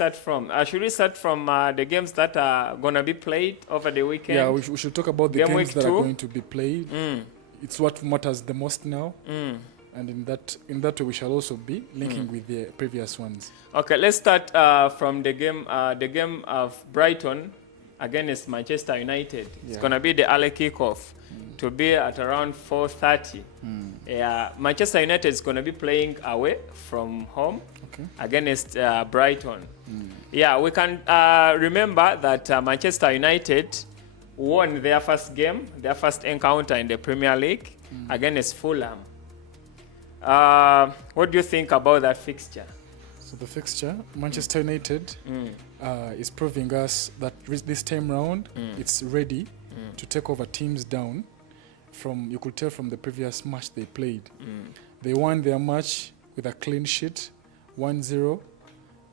start from? Should we start from the games that are going to be played over the weekend? Yeah, we should talk about the games that are going to be played. Mm. It's what matters the most now. Mm. And in that way, we shall also be linking with the previous ones. Okay, let's start from the game of Brighton against Manchester United. It's going to be the early kickoff to be at around 4:30. Yeah, Manchester United is going to be playing away from home against Brighton. Yeah, we can remember that Manchester United won their first game, their first encounter in the Premier League against Fulham. What do you think about that fixture? So the fixture, Manchester United is proving us that this time round it's ready to take over teams down. You could tell from the previous match they played. They won their match with a clean sheet, 1-0.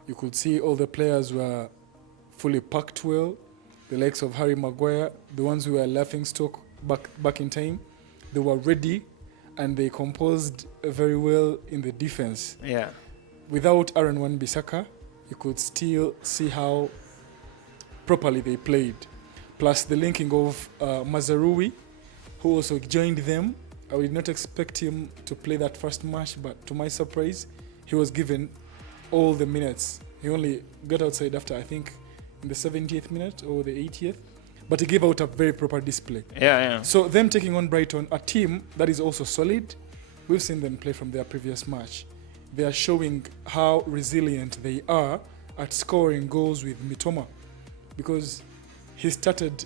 You could see all the players were fully packed well. The likes of Harry Maguire, the ones who were laughing stock back in time, they were ready and they composed very well in the defense. Yeah. Without Aaron Wan-Bissaka, you could still see how properly they played. Plus the linking of Mazraoui, who also joined them. I did not expect him to play that first match, but to my surprise, he was given all the minutes. He only got outside after, I think, in the 70th minute or the 80th. But he gave out a very proper display. Yeah. So them taking on Brighton, a team that is also solid. We've seen them play from their previous match. They are showing how resilient they are at scoring goals with Mitoma, because he started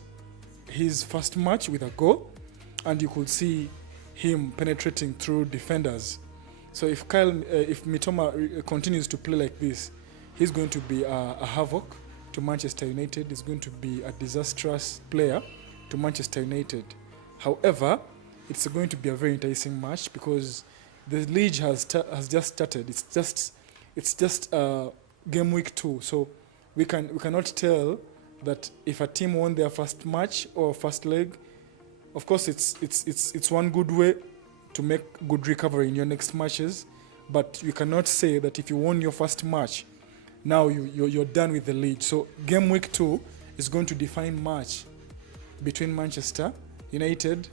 his first match with a goal, and you could see him penetrating through defenders. So if Mitoma continues to play like this, he's going to be a havoc to Manchester United. He's going to be a disastrous player to Manchester United. However, it's going to be a very enticing match because the league has just started. It's just game week 2, so we cannot tell that if a team won their first match or first leg. Of course, it's one good way to make good recovery in your next matches, but you cannot say that if you won your first match, now you're done with the league. So game week 2 is going to define match between Manchester United.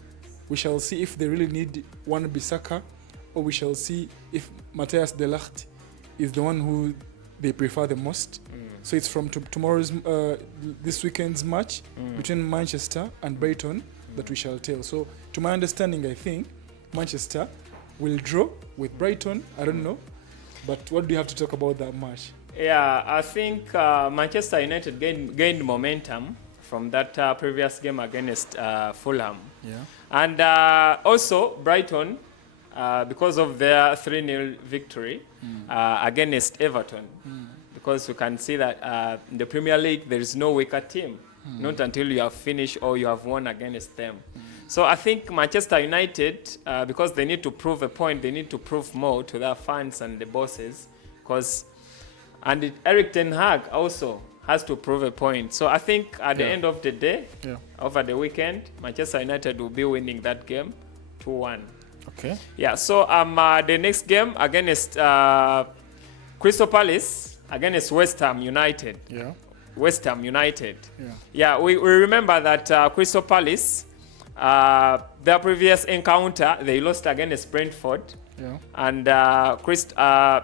We shall see if they really need Wan-Bissaka, or we shall see if Matthias de Ligt is the one who they prefer the most. So it's from tomorrow's this weekend's match between Manchester and Brighton that we shall tell. So to my understanding, I think Manchester will draw with Brighton. I don't know, but what do you have to talk about that match? Yeah, I think Manchester United gained momentum from that previous game against Fulham. Yeah. And also Brighton, because of their 3-0 victory against Everton, because you can see that in the Premier League there is no weaker team, not until you have finished or you have won against them. So I think Manchester United, because they need to prove a point, they need to prove more to their fans and the bosses, and Eric Ten Hag also has to prove a point. So I think at the end of the day, over the weekend, Manchester United will be winning that game 2-1. Okay. Yeah, so the next game against Crystal Palace against West Ham United. Yeah. West Ham United. Yeah. Yeah, we remember that Crystal Palace, their previous encounter, they lost against Brentford. Yeah. And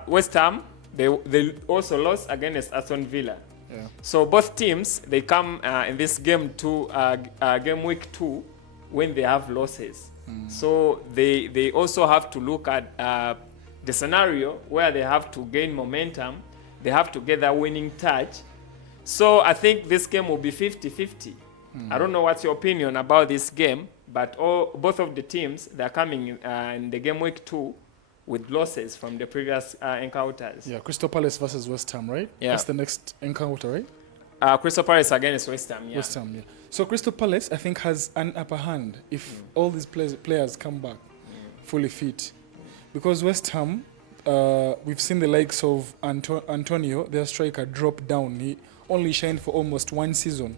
West Ham, they also lost against Aston Villa. Yeah. So both teams, they come in this game week 2 when they have losses. So they also have to look at the scenario where they have to gain momentum. They have to get that winning touch. So I think this game will be 50-50. I don't know what's your opinion about this game, but both of the teams, they're coming in the game week 2 with losses from the previous encounters. Yeah, Crystal Palace versus West Ham, right? Yeah. That's the next encounter, right? Crystal Palace against West Ham, yeah. West Ham, yeah. So Crystal Palace, I think, has an upper hand if all these players come back fully fit. Because West Ham, we've seen the likes of Antonio, their striker, drop down. He only shined for almost 1 season.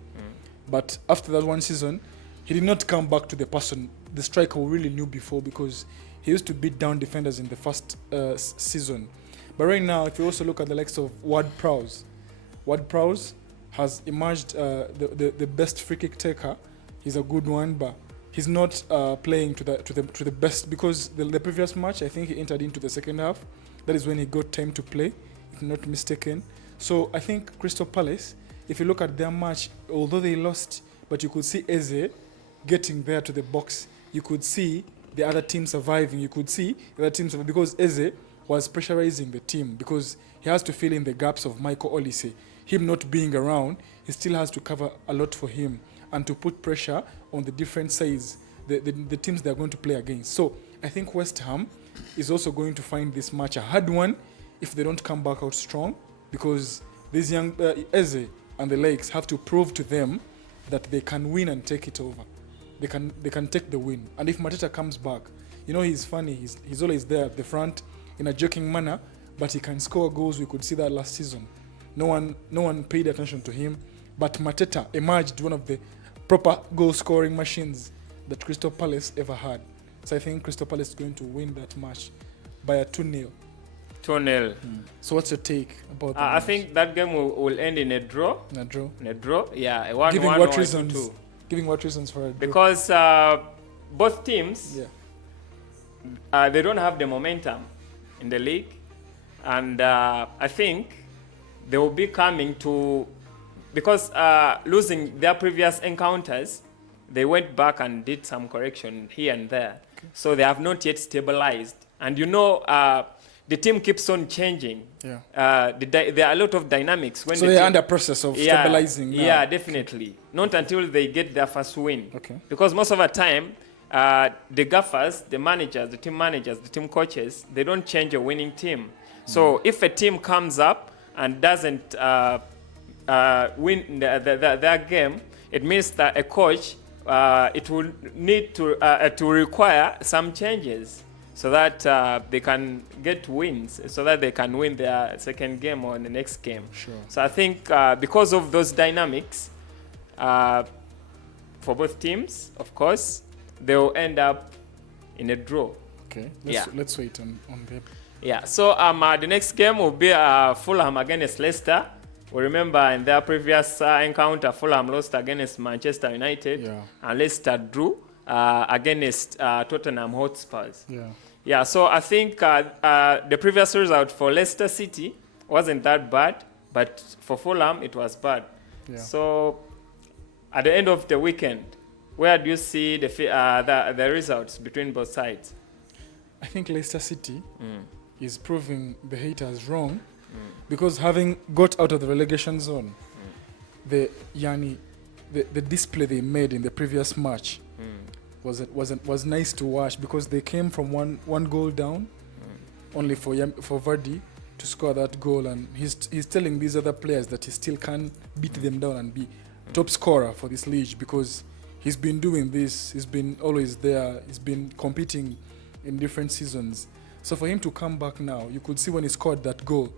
But after that 1 season, he did not come back to the striker we really knew before, because he used to beat down defenders in the first season. But right now, if you also look at the likes of Ward-Prowse, Ward-Prowse has emerged the best free kick taker. He's a good one, but he's not playing to the best, because the previous match, I think he entered into the second half. That is when he got time to play, if I'm not mistaken. So I think Crystal Palace, if you look at their match, although they lost, but you could see Eze getting there to the box. You could see the other team surviving. You could see the other team surviving because Eze was pressurizing the team, because he has to fill in the gaps of Michael Olise. Him not being around, he still has to cover a lot for him and to put pressure on the different sides, the teams they are going to play against. So I think West Ham is also going to find this match a hard one if they don't come back out strong, because these young Eze and the Lakes have to prove to them that they can win and take it over. They can take the win. And if Mateta comes back, you know, he's funny. He's always there at the front in a joking manner, but he can score goals. We could see that last season. No one paid attention to him, but Mateta emerged one of the proper goal-scoring machines that Crystal Palace ever had. So I think Crystal Palace is going to win that match by a 2-0. 2-0. So what's your take about that? I think that game will end in a draw. In a draw? In a draw, yeah. 1-1 Giving or what reasons? 2-2. Giving what reasons for a draw? Because both teams, they don't have the momentum in the league. And I think they will be coming to, because losing their previous encounters, they went back and did some correction here and there. Okay. So they have not yet stabilized. And you know, the team keeps on changing. Yeah. There are a lot of dynamics. When so they are under process of stabilizing now. Yeah, definitely. Okay. Not until they get their first win. Okay. Because most of the time, the gaffers, the managers, the team coaches, they don't change a winning team. So if a team comes up and doesn't win their game, it means that a coach, it will need to require some changes so that they can get wins, so that they can win their second game or the next game. Sure. So I think because of those dynamics, for both teams, of course, they will end up in a draw. Okay. Let's wait on that. Yeah, so the next game will be Fulham against Leicester. We remember in their previous encounter, Fulham lost against Manchester United, and Leicester drew against Tottenham Hotspurs. Yeah, so I think the previous result for Leicester City wasn't that bad, but for Fulham it was bad. Yeah. So at the end of the weekend, where do you see the results between both sides? I think Leicester City is proving the haters wrong, because having got out of the relegation zone, the display they made in the previous match was nice to watch, because they came from one goal down, only for Vardy to score that goal, and he's telling these other players that he still can beat them down and be top scorer for this league, because he's been doing this, he's been always there, he's been competing in different seasons. So for him to come back now, you could see when he scored that goal,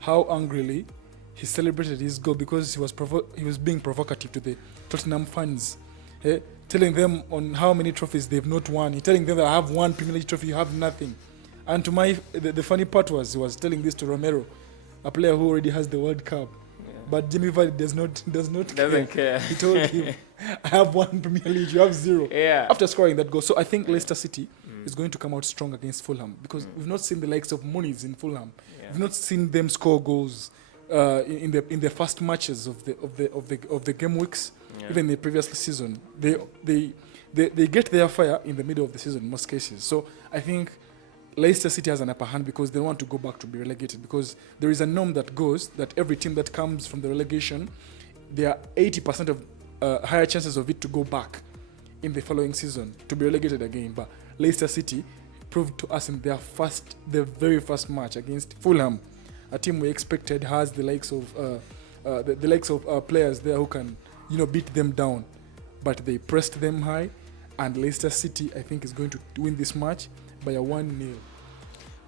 how angrily he celebrated his goal, because he was being provocative to the Tottenham fans, telling them on how many trophies they've not won. He's telling them that I have one Premier League trophy, you have nothing. And to the funny part was, he was telling this to Romero, a player who already has the World Cup. Yeah. But Jimmy Vardy doesn't care. He told him, I have one Premier League, you have zero. Yeah. After scoring that goal. So I think Leicester City is going to come out strong against Fulham, because we've not seen the likes of Muniz in Fulham. Yeah. We've not seen them score goals in the first matches of the game weeks. Yeah. Even the previous season, they get their fire in the middle of the season in most cases. So I think Leicester City has an upper hand, because they want to go back to be relegated, because there is a norm that goes that every team that comes from the relegation, there are 80% of higher chances of it to go back in the following season to be relegated again. But Leicester City proved to us in their very first match against Fulham, a team we expected has the likes of players there who can beat them down, but they pressed them high, and Leicester City I think is going to win this match by a 1-0.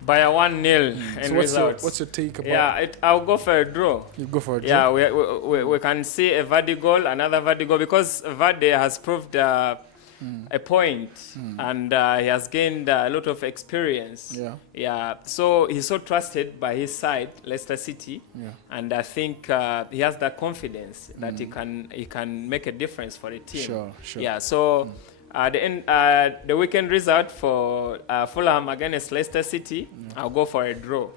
By a 1-0 So what's your take about? Yeah, I'll go for a draw. You go for a draw. Yeah, we can see a Vardy goal, another Vardy goal, because Vardy has proved a point, and he has gained a lot of experience. Yeah. So he's so trusted by his side, Leicester City, and I think he has that confidence that he can make a difference for the team. Sure. Yeah. So the weekend result for Fulham against Leicester City, I'll go for a draw.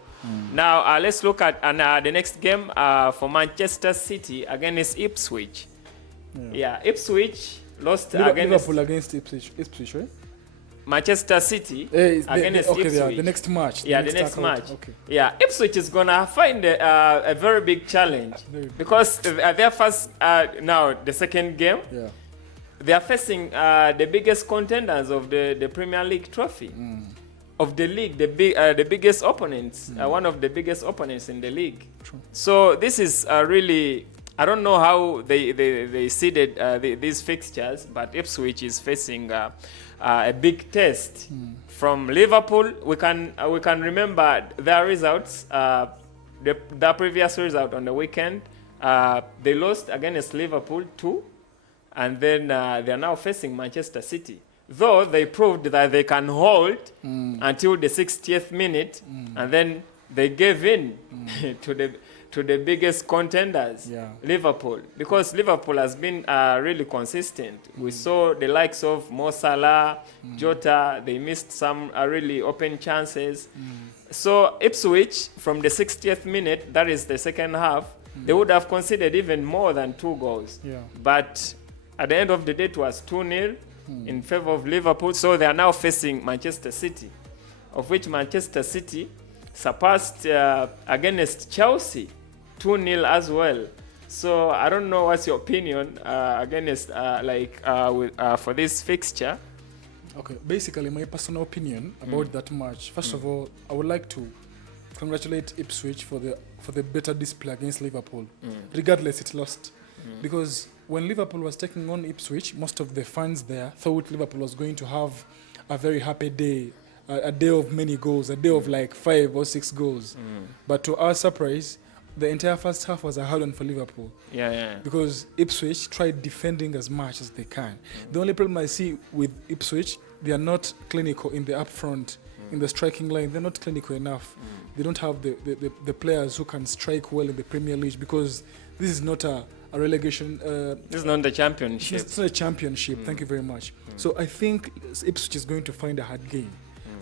Now let's look at the next game for Manchester City against Ipswich. Ipswich lost against Liverpool against Ipswich, right? Manchester City against Ipswich. The next match. The next match. Okay. Yeah, Ipswich is gonna find a very big challenge because they're first now the second game. Yeah. They are facing the biggest contenders of the Premier League trophy. Of the league, the biggest opponents, one of the biggest opponents in the league. True. So this is really, I don't know how they seeded these fixtures, but Ipswich is facing a big test from Liverpool. We can remember their results, the previous result on the weekend. They lost against Liverpool 2, and then they are now facing Manchester City. Though they proved that they can hold until the 60th minute, and then they gave in to the biggest contenders, Liverpool, because Liverpool has been really consistent. We saw the likes of Mo Salah, Jota. They missed some really open chances. So Ipswich, from the 60th minute, that is the second half, they would have conceded even more than 2 goals. But at the end of the day, it was 2-0. In favor of Liverpool. So they are now facing Manchester City, of which Manchester City surpassed against Chelsea 2-0 as well. So I don't know what's your opinion for this fixture. Okay, basically my personal opinion about that match. First of all, I would like to congratulate Ipswich for the better display against Liverpool. Regardless, it lost. Because when Liverpool was taking on Ipswich, most of the fans there thought Liverpool was going to have a very happy day, a day of many goals, a day of like 5 or 6 goals. But to our surprise, the entire first half was a hard one for Liverpool. Because Ipswich tried defending as much as they can. The only problem I see with Ipswich, they are not clinical in the up front, in the striking line. They're not clinical enough. They don't have the players who can strike well in the Premier League, because this is not a relegation. This is not the championship. It's not a championship. Thank you very much. So I think Ipswich is going to find a hard game.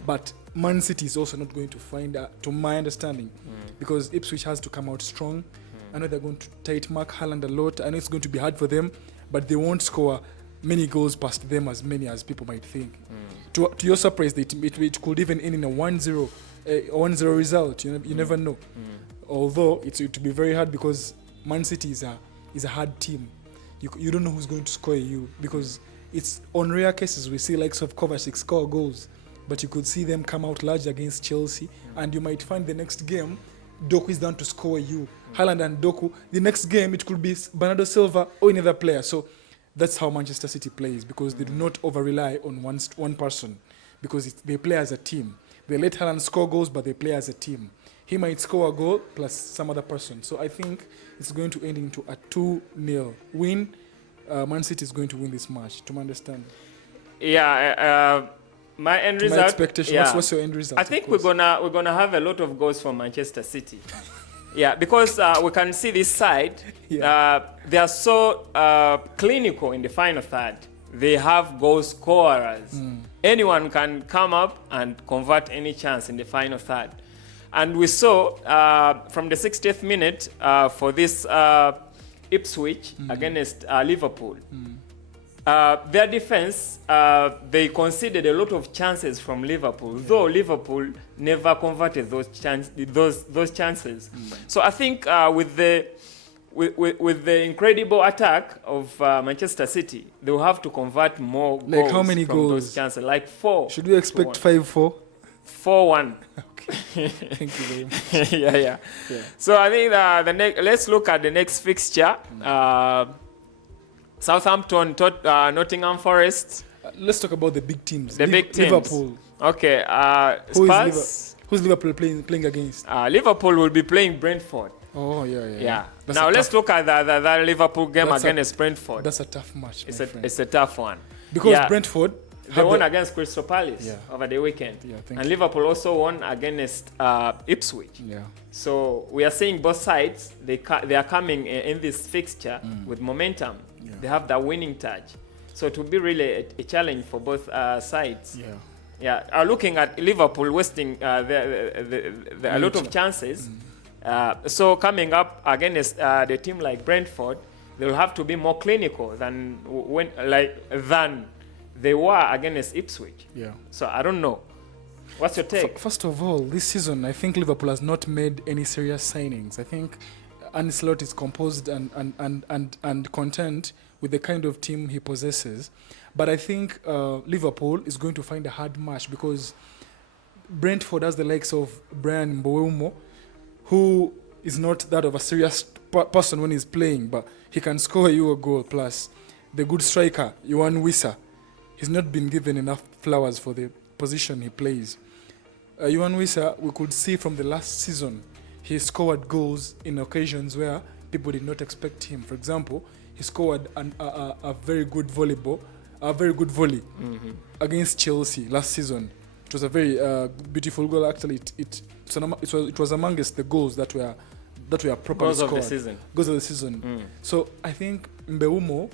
But Man City is also not going to find, to my understanding, because Ipswich has to come out strong. I know they're going to tight mark Haaland a lot. I know it's going to be hard for them, but they won't score many goals past them, as many as people might think. To your surprise, it could even end in a 1-0 result. You never know. Although it would be very hard, because Man City is a hard team. You don't know who's going to score you, because it's on rare cases we see likes of Kovacic score goals, but you could see them come out large against Chelsea, and you might find the next game Doku is down to score you. Haaland and Doku. The next game it could be Bernardo Silva or another player. So that's how Manchester City plays, because they do not over-rely on one person, because they play as a team. They let Haaland score goals, but they play as a team. He might score a goal plus some other person. So I think it's going to end into a 2-0 win. Man City is going to win this match, to my understanding. My end result. My expectation. What's your end result? I think we're gonna have a lot of goals from Manchester City. Because we can see this side. They are so clinical in the final third. They have goal scorers. Anyone can come up and convert any chance in the final third. And we saw from the 60th minute for this Ipswich against Liverpool. Their defense, they conceded a lot of chances from Liverpool, though Liverpool never converted those chances. So I think with the incredible attack of Manchester City, they will have to convert more goals. Like how many from goals? Those chances, like 4. Should we expect 5-4? 4-1. Okay. Thank you very much. Yeah. So I think let's look at the next fixture. Southampton, Nottingham Forest. Let's talk about the big teams. The big teams. Liverpool. Okay. Spurs. Who's Liverpool playing against? Liverpool will be playing Brentford. Oh, yeah. Now let's look at that Liverpool game against Brentford. That's a tough match. It's a tough one. Because Brentford they won against Crystal Palace over the weekend. And Liverpool also won against Ipswich. So we are seeing both sides, they are coming in this fixture with momentum. They have that winning touch. So it will be really a challenge for both sides. Looking at Liverpool wasting a lot of chances. So coming up against the team like Brentford, they will have to be more clinical than they were against Ipswich. So I don't know. What's your take? First of all, this season, I think Liverpool has not made any serious signings. I think Arne Slot is composed and content with the kind of team he possesses. But I think Liverpool is going to find a hard match because Brentford has the likes of Brian Mbeumo, who is not that of a serious person when he's playing, but he can score you a goal. Plus, the good striker, Yohan Wissa, he's not been given enough flowers for the position he plays. Yohan Wissa, we could see from the last season, he scored goals in occasions where people did not expect him. For example, he scored a very good volley against Chelsea last season. It was a very beautiful goal. Actually, it was amongst the goals that were properly scored. Goals of the season. So I think Mbeumo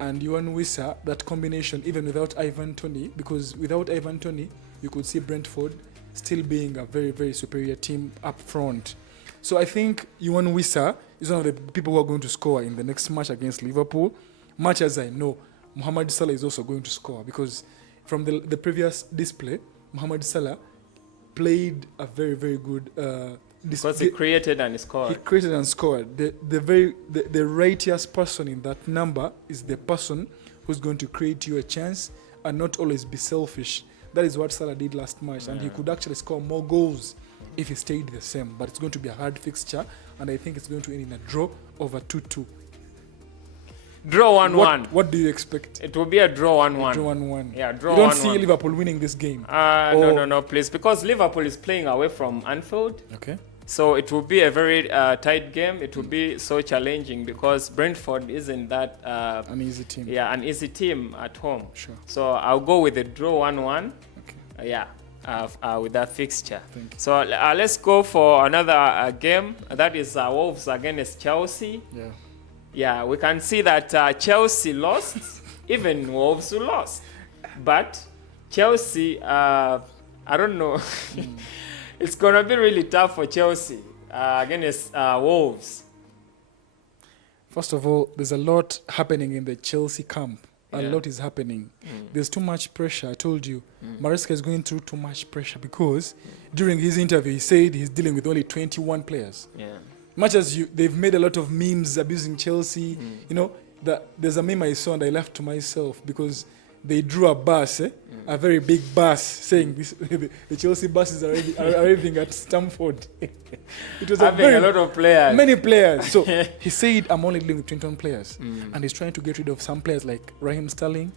and Yohan Wissa, that combination, even without Ivan Toney, because without Ivan Toney, you could see Brentford still being a very, very superior team up front. So I think Yohan Wissa is one of the people who are going to score in the next match against Liverpool. Much as I know, Mohamed Salah is also going to score because from the previous display, Mohamed Salah played a very, very good because he created and scored. He created and scored. The righteous person in that number is the person who's going to create you a chance and not always be selfish. That is what Salah did last match, and he could actually score more goals if he stayed the same. But it's going to be a hard fixture, and I think it's going to end in a draw over 2-2. Draw 1-1. What do you expect? It will be a draw 1-1. Draw 1-1. Yeah, draw 1-1. You don't see Liverpool winning this game? No, please. Because Liverpool is playing away from Anfield. Okay. So it will be a very tight game. It will be so challenging because Brentford isn't that... an easy team. Yeah, an easy team at home. Sure. So I'll go with the draw 1-1. Okay. With that fixture. Thank you. So let's go for another game. That is Wolves against Chelsea. Yeah, we can see that Chelsea lost, even Wolves lost. But Chelsea, I don't know. It's going to be really tough for Chelsea against Wolves. First of all, there's a lot happening in the Chelsea camp. A lot is happening. There's too much pressure. I told you, Maresca is going through too much pressure because during his interview, he said he's dealing with only 21 players. Much as they've made a lot of memes abusing Chelsea, you know, there's a meme I saw and I laughed to myself because they drew a bus, a very big bus, saying the Chelsea buses are arriving at Stamford. It was having a lot of players. Many players. So he said, I'm only dealing with 21 players. And he's trying to get rid of some players like Raheem Sterling.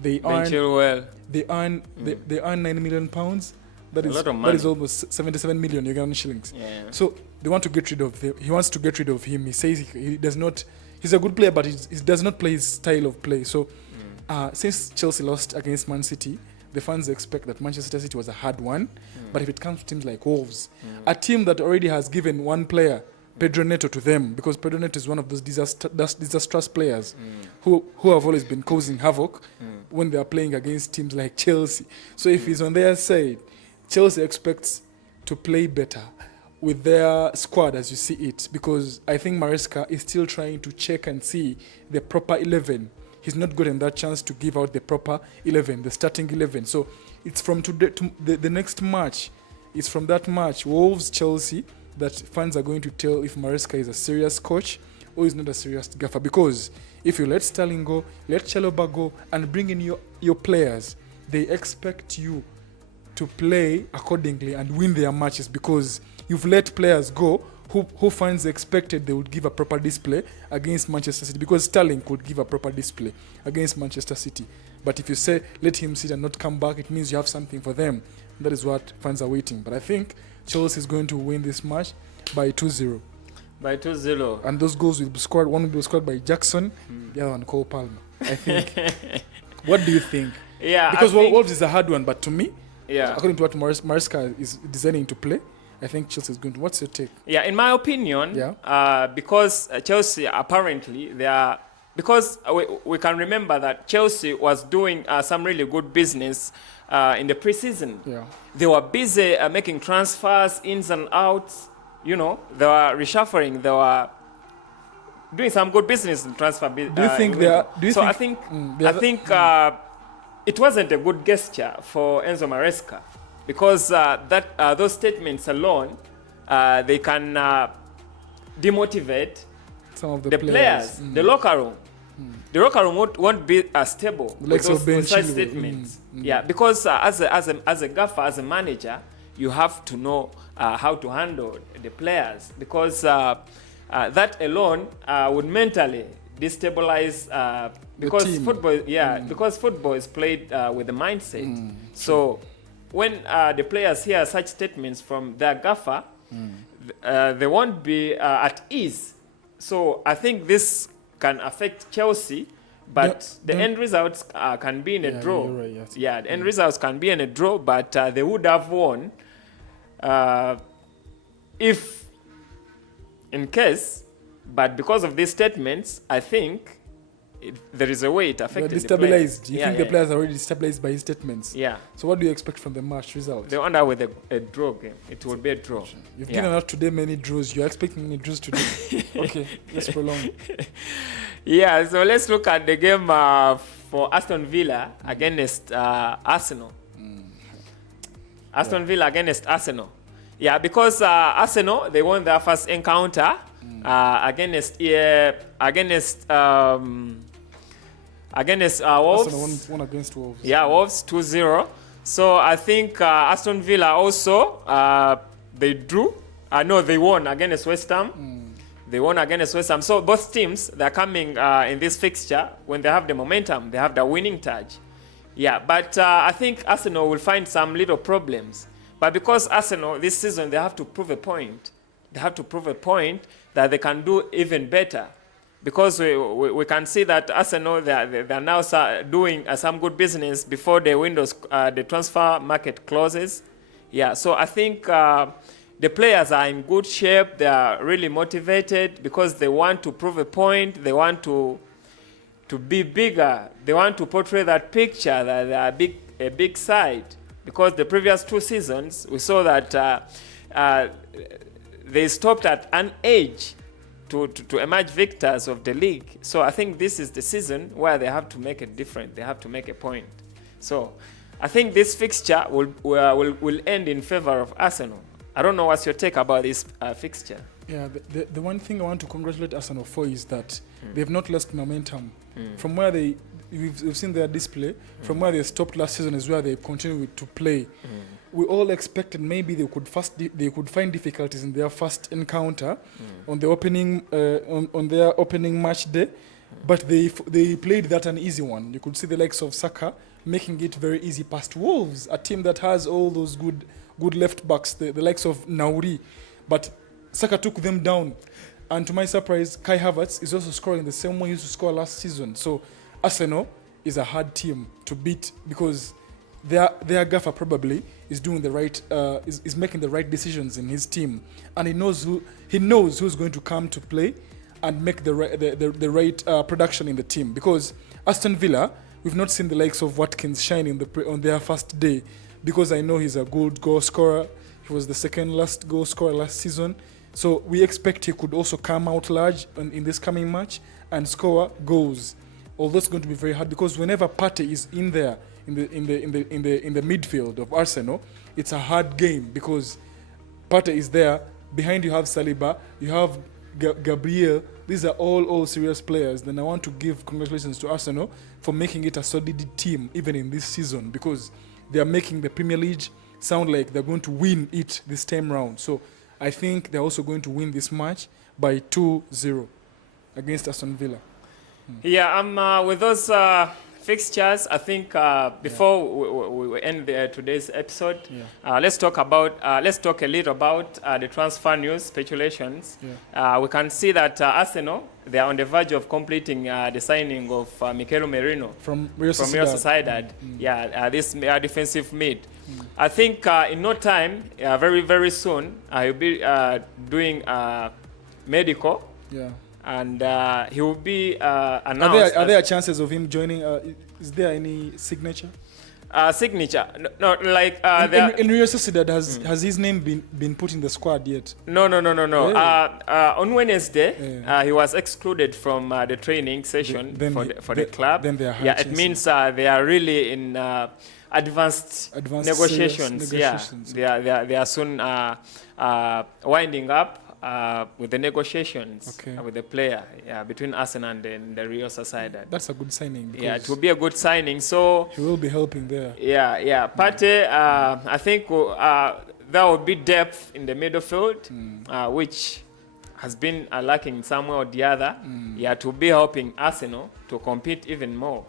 They earn 9 million pounds. That is a lot of money. That is almost 77 million Ugandan shillings. So they want to get rid of him. He wants to get rid of him. He says he does not. He's a good player, but he does not play his style of play. So since Chelsea lost against Man City, the fans expect that Manchester City was a hard one. But if it comes to teams like Wolves, a team that already has given one player, Pedro Neto, to them, because Pedro Neto is one of those disastrous players who have always been causing havoc when they are playing against teams like Chelsea. So if he's on their side, Chelsea expects to play better with their squad as you see it, because I think Maresca is still trying to check and see the proper 11. He's not gotten that chance to give out the proper 11, the starting 11. So it's from today to the next match. It's from that match, Wolves-Chelsea, that fans are going to tell if Maresca is a serious coach or is not a serious gaffer. Because if you let Sterling go, let Chalobah go, and bring in your players, they expect you to play accordingly and win their matches, because you've let players go who fans expected they would give a proper display against Manchester City, because Sterling could give a proper display against Manchester City. But if you say let him sit and not come back, it means you have something for them. That is what fans are waiting. But I think Chelsea is going to win this match by 2-0. By 2-0. And those goals will be scored. One will be scored by Jackson, the other one Cole Palmer, I think. What do you think? Yeah, Because I think, Wolves is a hard one, but to me, yeah. according to what Maresca is designing to play, I think Chelsea is going to. What's your take? Yeah, in my opinion, Yeah. because Chelsea apparently they are, because we can remember that Chelsea was doing some really good business in the preseason. Yeah. They were busy making transfers, ins and outs. You know, they were reshuffling. They were doing some good business in transfer. Do you think they are? Do you so think, I think it wasn't a good gesture for Enzo Maresca, because those statements alone they can demotivate some of the players, the locker room. The locker room won't be stable with such statements. Yeah, because as a gaffer, as a manager, you have to know how to handle the players, because that alone would mentally destabilize because football. Because football is played with the mindset. So when the players hear such statements from their gaffer, they won't be at ease. So I think this can affect Chelsea, but the end results can be in a draw. You're right, yes. Yeah, the end results can be in a draw, but they would have won if, in case, but because of these statements, I think there is a way it affected the players. Destabilized. You think the players are already destabilized by his statements? Yeah. So what do you expect from the match result? They end up with a draw game. It will be a draw. You've given us today many draws. You're expecting many draws today. Okay, let's prolong. Yeah, so let's look at the game for Aston Villa against Arsenal. Aston Villa against Arsenal. Yeah, because Arsenal, they won their first encounter against Wolves. Arsenal won against Wolves. Yeah, Wolves 2-0. So I think Aston Villa also, they drew. No, they won against West Ham. They won against West Ham. So both teams, they're coming in this fixture. When they have the momentum, they have the winning touch. Yeah, but I think Arsenal will find some little problems. But because Arsenal, this season, they have to prove a point. They have to prove a point that they can do even better. Because we can see that Arsenal, they are now doing some good business before the transfer market closes. Yeah, so I think the players are in good shape. They are really motivated because they want to prove a point. They want to be bigger. They want to portray that picture that they are a big side. Because the previous 2 seasons, we saw that they stopped at an age to emerge victors of the league. So I think this is the season where they have to make a difference. They have to make a point. So I think this fixture will end in favor of Arsenal. I don't know what's your take about this fixture. Yeah, the one thing I want to congratulate Arsenal for is that they've not lost momentum. From where we've seen their display, from where they stopped last season is where they continue to play. We all expected maybe they could find difficulties in their first encounter on the opening on their opening match day, but they played that an easy one. You could see the likes of Saka making it very easy past Wolves, a team that has all those good left backs, the likes of Nauri, but Saka took them down. And to my surprise, Kai Havertz is also scoring the same way he used to score last season. So Arsenal is a hard team to beat because their gaffer probably is doing the right is making the right decisions in his team, and he knows who's going to come to play and make the right production in the team. Because Aston Villa, we've not seen the likes of Watkins shine on their first day, because I know he's a good goal scorer. He was the second last goal scorer last season, so we expect he could also come out large in this coming match and score goals. Although it's going to be very hard, because whenever Partey is in there in the midfield of Arsenal, it's a hard game because Partey is there. Behind you have Saliba, you have Gabriel. These are all serious players. Then I want to give congratulations to Arsenal for making it a solid team even in this season, because they are making the Premier League sound like they're going to win it this time round. So I think they're also going to win this match by 2-0 against Aston Villa. Yeah, I'm with those fixtures. I think before we end today's episode, let's talk a little about the transfer news speculations. We can see that Arsenal, they are on the verge of completing the signing of Mikel Merino from Real Sociedad. This defensive mid. I think in no time, very very soon, he'll be doing medical. And he will be announced. Are there chances of him joining? Is there any signature? Signature? No, like in Real Sociedad, has his name been put in the squad yet? No. Really? On Wednesday, he was excluded from the training session for the club. Then it means they are really in advanced negotiations. They are soon winding up with the negotiations with the player between Arsenal and the Real Sociedad. That's a good signing. It will be a good signing. So he will be helping there. Partey, I think there will be depth in the midfield, which has been lacking somewhere or the other. To be helping Arsenal to compete even more.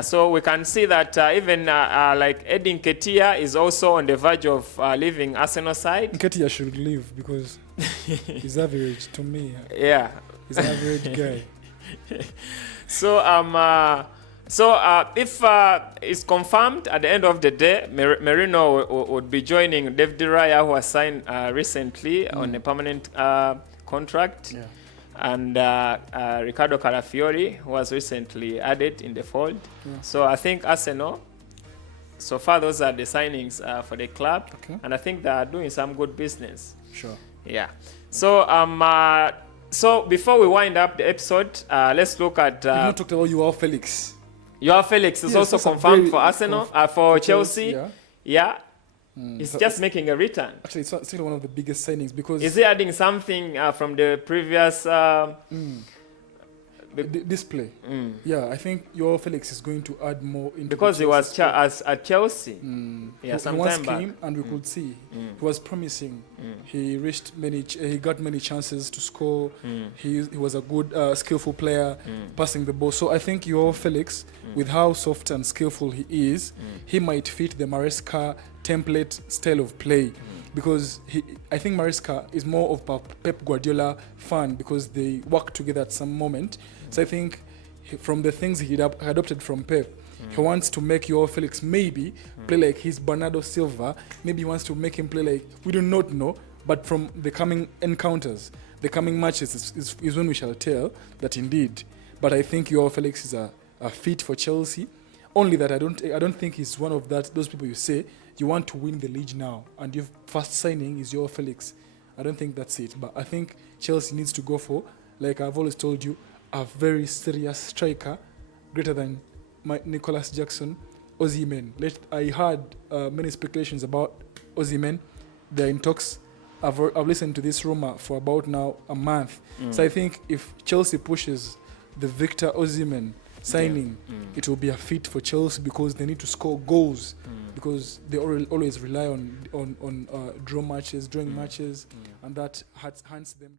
So we can see that even like Edin Nketiah is also on the verge of leaving Arsenal side. Nketiah should leave because he's average to me. He's an average guy. So if it's confirmed at the end of the day, Merino would be joining David Raya, who was signed recently on a permanent contract, and Ricardo Calafiori, who was recently added in the fold. So I think Arsenal, so far those are the signings for the club, and I think they are doing some good business. So before we wind up the episode, let's look at. We've not talked about Joao Felix. Joao Felix is also confirmed for Arsenal, for Chelsea. He's just making a return. Actually, it's still one of the biggest signings because. Is he adding something from the previous display? I think Joao Felix is going to add more into because he was at Chelsea. Some time back. Came and we could see he was promising. He reached he got many chances to score. He was a good, skillful player, passing the ball. So I think Joao Felix, with how soft and skillful he is, he might fit the Maresca template style of play. Because I think Maresca is more of a Pep Guardiola fan because they work together at some moment. So I think from the things he adopted from Pep, he wants to make Joao Felix maybe play like his Bernardo Silva. Maybe he wants to make him play like, we do not know, but from the coming encounters, the coming matches is when we shall tell that indeed. But I think Joao Felix is a fit for Chelsea. Only that I don't think he's one of those people you say you want to win the league now and your first signing is Joao Felix. I don't think that's it. But I think Chelsea needs to go for, like I've always told you, a very serious striker, greater than Nicholas Jackson, Osimhen. I heard many speculations about Osimhen. They're in talks. I've listened to this rumor for about now a month. So I think if Chelsea pushes the Victor Osimhen signing, it will be a fit for Chelsea because they need to score goals because they always rely on drawing matches, and that hunts them.